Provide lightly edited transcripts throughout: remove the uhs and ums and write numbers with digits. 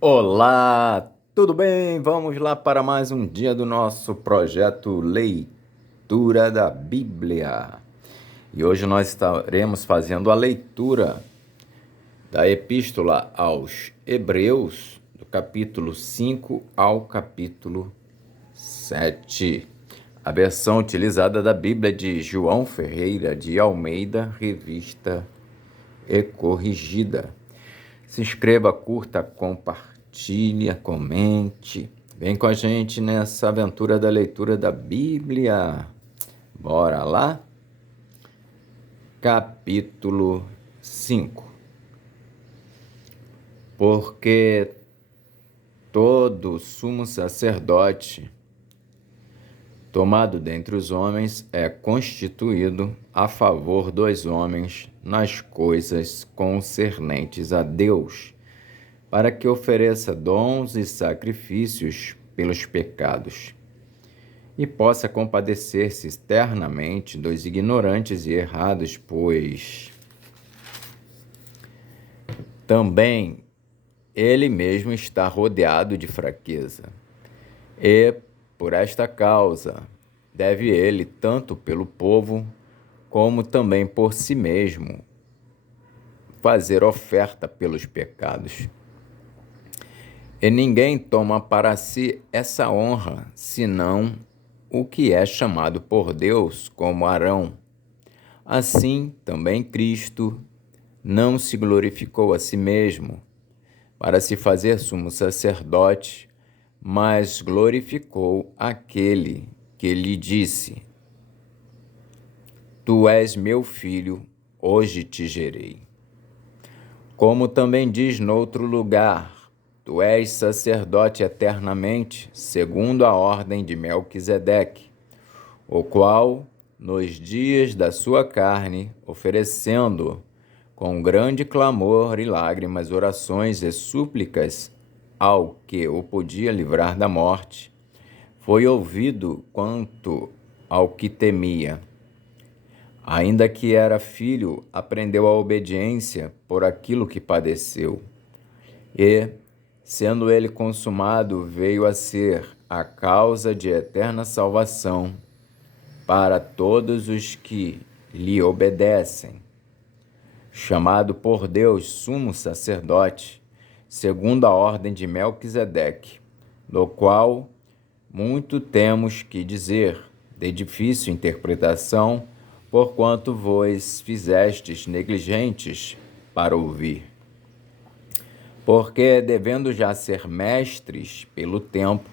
Olá, tudo bem? Vamos lá para mais um dia do nosso projeto Leitura da Bíblia. E hoje nós estaremos fazendo a leitura da Epístola aos Hebreus, do capítulo 5 ao capítulo 7. A versão utilizada da Bíblia de João Ferreira de Almeida, revista e corrigida. Se inscreva, curta, compartilhe, comente. Vem com a gente nessa aventura da leitura da Bíblia. Bora lá? Capítulo 5. Porque todo sumo sacerdote tomado dentre os homens é constituído a favor dos homens nas coisas concernentes a Deus, para que ofereça dons e sacrifícios pelos pecados, e possa compadecer-se externamente dos ignorantes e errados, pois também ele mesmo está rodeado de fraqueza. E, por esta causa, deve ele, tanto pelo povo, como também por si mesmo, fazer oferta pelos pecados. E ninguém toma para si essa honra, senão o que é chamado por Deus como Arão. Assim, também Cristo não se glorificou a si mesmo para se fazer sumo sacerdote, mas glorificou aquele que lhe disse: Tu és meu filho, hoje te gerei. Como também diz noutro lugar: Tu és sacerdote eternamente, segundo a ordem de Melquisedeque, o qual, nos dias da sua carne, oferecendo com grande clamor e lágrimas, orações e súplicas ao que o podia livrar da morte, foi ouvido quanto ao que temia. Ainda que era filho, aprendeu a obediência por aquilo que padeceu. E, sendo ele consumado, veio a ser a causa de eterna salvação para todos os que lhe obedecem. Chamado por Deus sumo sacerdote, segundo a ordem de Melquisedeque, do qual muito temos que dizer, de difícil interpretação, porquanto vos fizestes negligentes para ouvir. Porque, devendo já ser mestres pelo tempo,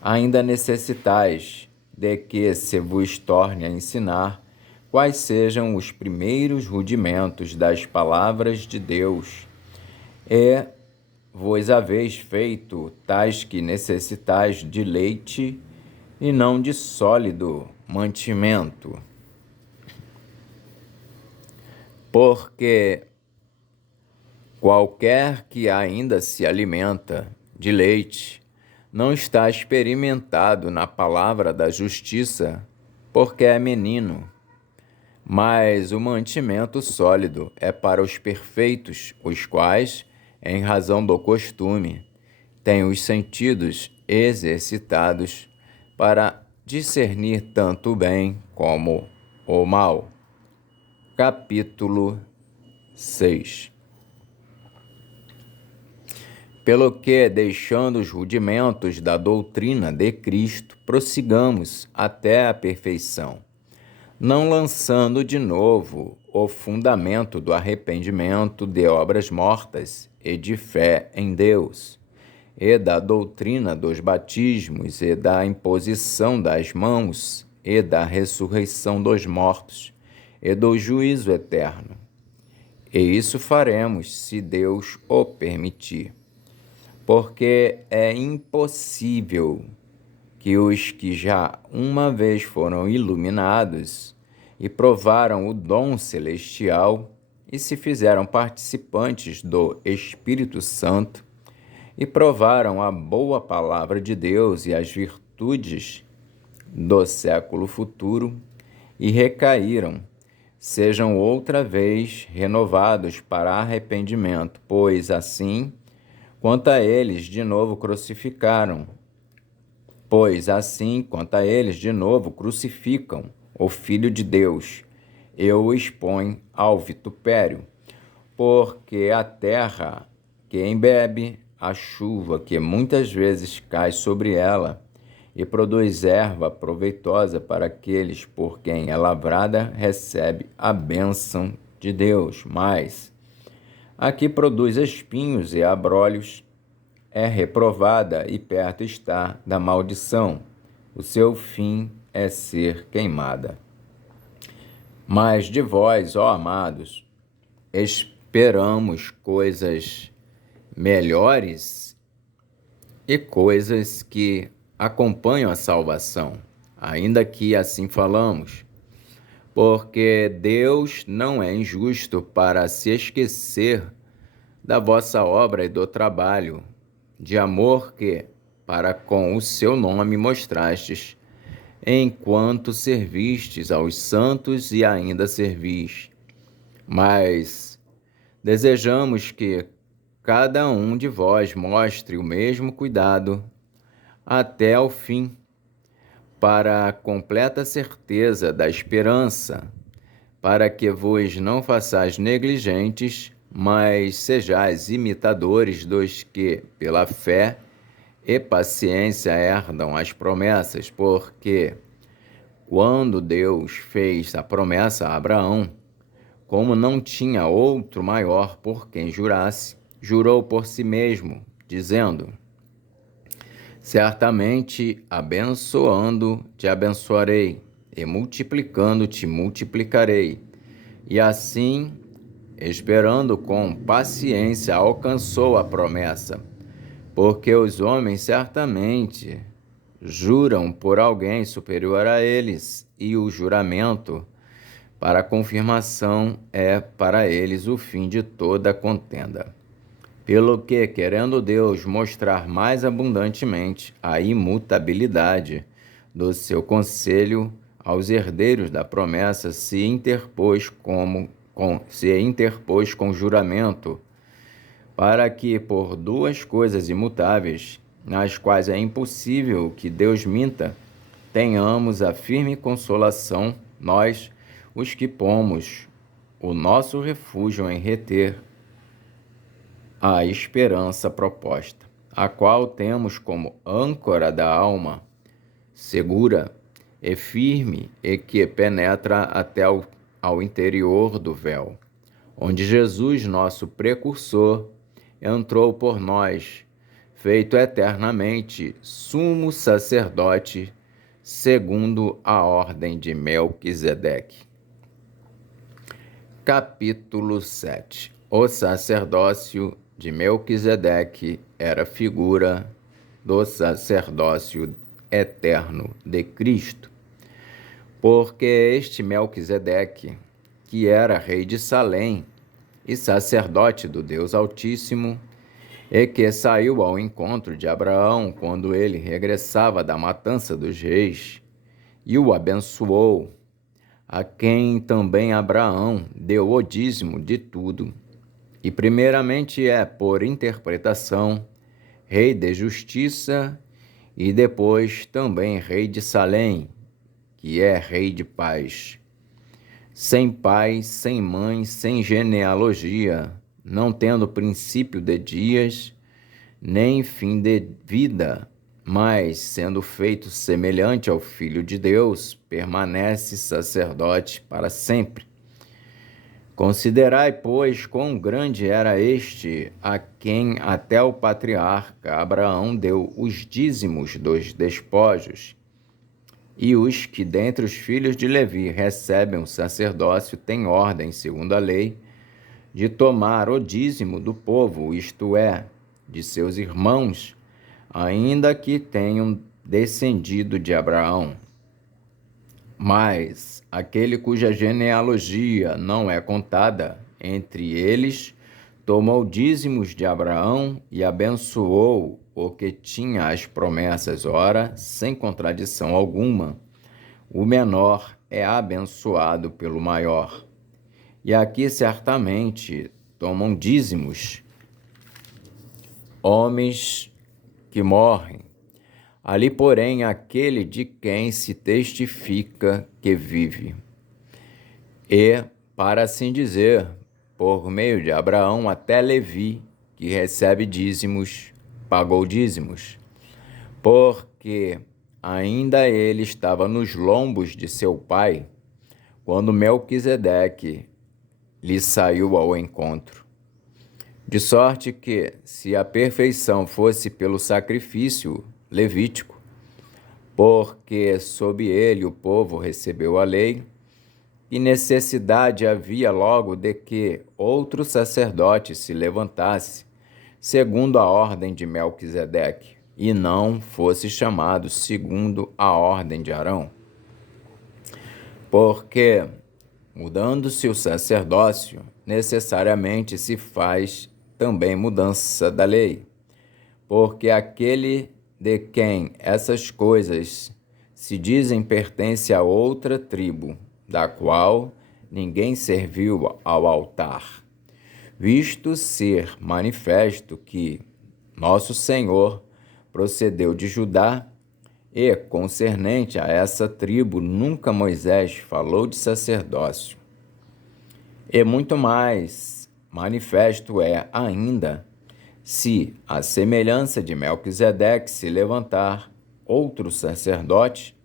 ainda necessitais de que se vos torne a ensinar quais sejam os primeiros rudimentos das palavras de Deus. E vos haveis feito tais que necessitais de leite e não de sólido mantimento. Porque qualquer que ainda se alimenta de leite não está experimentado na palavra da justiça, porque é menino. Mas o mantimento sólido é para os perfeitos, os quais, em razão do costume, têm os sentidos exercitados para discernir tanto o bem como o mal. Capítulo 6. Pelo que, deixando os rudimentos da doutrina de Cristo, prossigamos até a perfeição, não lançando de novo o fundamento do arrependimento de obras mortas e de fé em Deus, e da doutrina dos batismos e da imposição das mãos e da ressurreição dos mortos e do juízo eterno. E isso faremos, se Deus o permitir, porque é impossível que os que já uma vez foram iluminados e provaram o dom celestial e se fizeram participantes do Espírito Santo e provaram a boa palavra de Deus e as virtudes do século futuro e recaíram, sejam outra vez renovados para arrependimento, pois assim quanto a eles de novo crucificaram. Pois assim, quanto a eles de novo crucificam o Filho de Deus, eu o exponho ao vitupério, porque a terra que embebe a chuva que muitas vezes cai sobre ela e produz erva proveitosa para aqueles por quem é lavrada, recebe a bênção de Deus, mas a que produz espinhos e abrolhos é reprovada e perto está da maldição. O seu fim é ser queimada. Mas de vós, ó amados, esperamos coisas melhores e coisas que acompanham a salvação, ainda que assim falamos, porque Deus não é injusto para se esquecer da vossa obra e do trabalho de amor que, para com o seu nome, mostrastes, enquanto servistes aos santos e ainda servis. Mas desejamos que cada um de vós mostre o mesmo cuidado até ao fim, para a completa certeza da esperança, para que vos não façais negligentes, mas sejais imitadores dos que, pela fé e paciência, herdam as promessas, porque quando Deus fez a promessa a Abraão, como não tinha outro maior por quem jurasse, jurou por si mesmo, dizendo: certamente abençoando te abençoarei, e multiplicando te multiplicarei. E assim, esperando com paciência, alcançou a promessa, porque os homens certamente juram por alguém superior a eles, e o juramento para confirmação é para eles o fim de toda contenda. Pelo que, querendo Deus mostrar mais abundantemente a imutabilidade do seu conselho aos herdeiros da promessa, se interpôs com juramento, para que, por duas coisas imutáveis, nas quais é impossível que Deus minta, tenhamos a firme consolação, nós, os que pomos o nosso refúgio em reter a esperança proposta, a qual temos como âncora da alma, segura e firme, e que penetra até ao interior do véu, onde Jesus, nosso precursor, entrou por nós, feito eternamente sumo sacerdote, segundo a ordem de Melquisedeque. Capítulo 7. O sacerdócio de Melquisedeque era figura do sacerdócio eterno de Cristo, porque este Melquisedeque, que era rei de Salém e sacerdote do Deus Altíssimo, e que saiu ao encontro de Abraão quando ele regressava da matança dos reis, e o abençoou, a quem também Abraão deu o dízimo de tudo, e primeiramente é, por interpretação, rei de justiça, e depois também rei de Salém, que é rei de paz. Sem pai, sem mãe, sem genealogia, não tendo princípio de dias, nem fim de vida, mas, sendo feito semelhante ao Filho de Deus, permanece sacerdote para sempre. Considerai, pois, quão grande era este, a quem até o patriarca Abraão deu os dízimos dos despojos. E os que dentre os filhos de Levi recebem o sacerdócio têm ordem, segundo a lei, de tomar o dízimo do povo, isto é, de seus irmãos, ainda que tenham descendido de Abraão. Mas aquele cuja genealogia não é contada entre eles, tomou dízimos de Abraão e abençoou o que tinha as promessas, ora, sem contradição alguma. O menor é abençoado pelo maior. E aqui certamente tomam dízimos homens que morrem. Ali, porém, aquele de quem se testifica que vive. E, para assim dizer, por meio de Abraão até Levi, que recebe dízimos, pagou dízimos, porque ainda ele estava nos lombos de seu pai, quando Melquisedeque lhe saiu ao encontro. De sorte que, se a perfeição fosse pelo sacrifício levítico, porque sob ele o povo recebeu a lei, e necessidade havia logo de que outro sacerdote se levantasse, segundo a ordem de Melquisedeque, e não fosse chamado segundo a ordem de Arão. Porque, mudando-se o sacerdócio, necessariamente se faz também mudança da lei, porque aquele de quem essas coisas se dizem pertence a outra tribo, da qual ninguém serviu ao altar, visto ser manifesto que nosso Senhor procedeu de Judá, e concernente a essa tribo nunca Moisés falou de sacerdócio. E muito mais manifesto é ainda, se, à semelhança de Melquisedeque, se levantar outro sacerdote,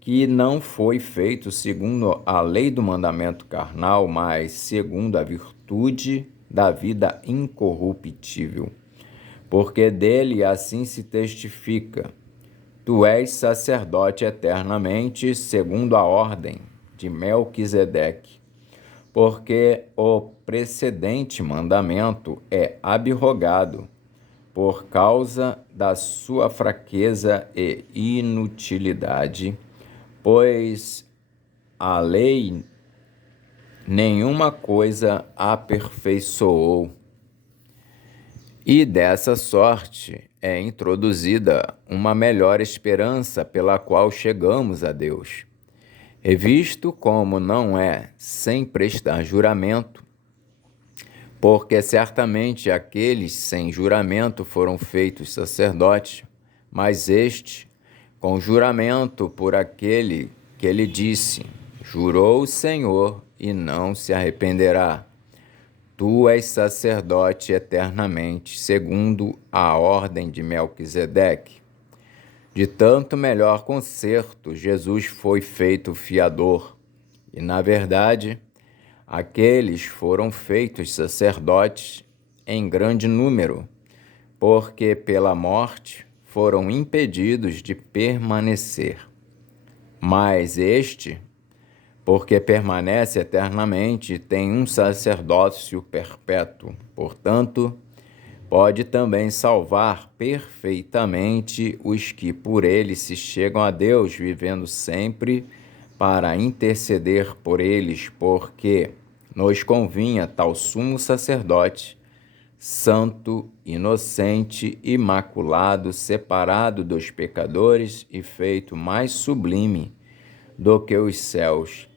que não foi feito segundo a lei do mandamento carnal, mas segundo a virtude da vida incorruptível. Porque dele assim se testifica: tu és sacerdote eternamente, segundo a ordem de Melquisedeque. Porque o precedente mandamento é abrogado por causa da sua fraqueza e inutilidade, pois a lei nenhuma coisa aperfeiçoou. E dessa sorte é introduzida uma melhor esperança pela qual chegamos a Deus. E visto como não é sem prestar juramento, porque certamente aqueles sem juramento foram feitos sacerdotes, mas este, com juramento por aquele que lhe disse, jurou o Senhor e não se arrependerá. Tu és sacerdote eternamente, segundo a ordem de Melquisedeque. De tanto melhor concerto, Jesus foi feito fiador, e, na verdade, aqueles foram feitos sacerdotes em grande número, porque pela morte foram impedidos de permanecer. Mas este, porque permanece eternamente, tem um sacerdócio perpétuo, portanto, pode também salvar perfeitamente os que por ele se chegam a Deus, vivendo sempre para interceder por eles, porque nos convinha tal sumo sacerdote, santo, inocente, imaculado, separado dos pecadores e feito mais sublime do que os céus,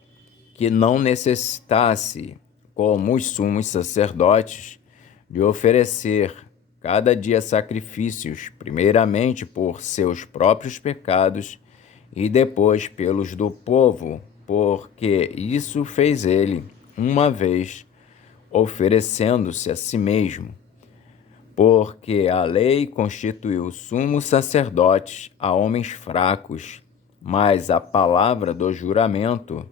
que não necessitasse, como os sumos sacerdotes, de oferecer cada dia sacrifícios, primeiramente por seus próprios pecados e depois pelos do povo, porque isso fez ele uma vez, oferecendo-se a si mesmo. Porque a lei constituiu sumos sacerdotes a homens fracos, mas a palavra do juramento,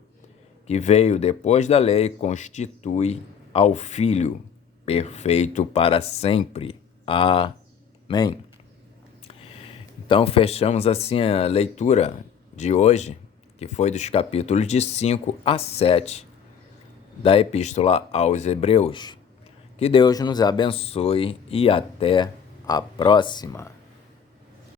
que veio depois da lei, constitui ao Filho perfeito para sempre. Amém. Então, fechamos assim a leitura de hoje, que foi dos capítulos de 5 a 7 da Epístola aos Hebreus. Que Deus nos abençoe e até a próxima.